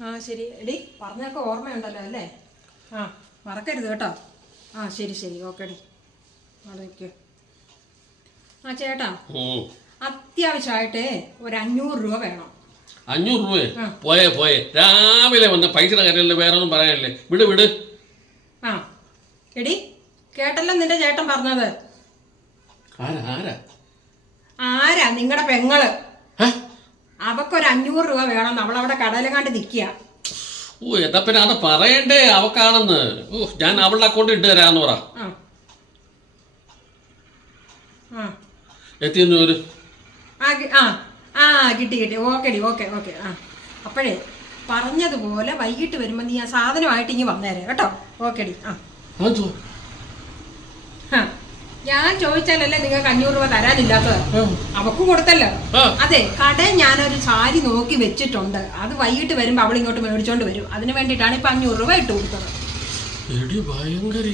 ആ ശരി. എടി പറഞ്ഞൊക്കെ ഓർമ്മയുണ്ടല്ലോ അല്ലേ? ആ മറക്കരുത് കേട്ടോ. ആ ശരി ശരി. ഓക്കെ ഡി. അതൊക്കെ. ആ ചേട്ടാ അത്യാവശ്യമായിട്ടേ ഒരു അഞ്ഞൂറ് രൂപ വേണം. അഞ്ഞൂറ് രൂപയെ. പോയേ പോയേ. രാവിലെ വന്ന പൈസയുടെ കാര്യമല്ലേ വേറെ ഒന്നും പറയാനല്ലേ? വിട് വിട്. ആ. എടി കേട്ടല്ലോ നിന്റെ ചേട്ടൻ പറഞ്ഞത്. ആരാ ആരാ? ആരാ നിങ്ങളുടെ പെങ്ങൾ? അവക്കൊരു അഞ്ഞൂറ് രൂപ വേണം. നമ്മൾ അവിടെ നിൽക്കുക. ഓ എന്നാ പിന്നെ അത് പറയണ്ടേ അവക്കാണെന്ന്. ഓ ഞാൻ അവളുടെ അക്കൗണ്ട് ഇട്ട് തരാന്ന് പറ. എത്തിയെന്ന് ഒരു ആ കി- ആ. ആ കിട്ടി കിട്ടി. ഓക്കെ ഡി ഓക്കെ ഓക്കെ. ആ. അപ്പോഴേ പറഞ്ഞതുപോലെ വൈകിട്ട് വരുമ്പോൾ നീ ആ സാധനമായിട്ട് ഇങ്ങ് വന്നേരെ. കേട്ടോ? ഓക്കെ ഡി. ആ. ആ. ഞാൻ ചോദിച്ചാലല്ലേ നിങ്ങൾക്ക് അഞ്ഞൂറ് രൂപ തരാനില്ലാത്തത്? അവക്ക് കൊടുത്തല്ലോ. അതെ കട ഞാനൊരു സാരി നോക്കി വെച്ചിട്ടുണ്ട്. അത് വൈകിട്ട് വരുമ്പോ അവൾ ഇങ്ങോട്ട് മേടിച്ചോണ്ട് വരും. അതിന് വേണ്ടിയിട്ടാണ് ഇപ്പൊ അഞ്ഞൂറ് രൂപ ഇട്ട് കൊടുത്തത്. എടി ഭയങ്കര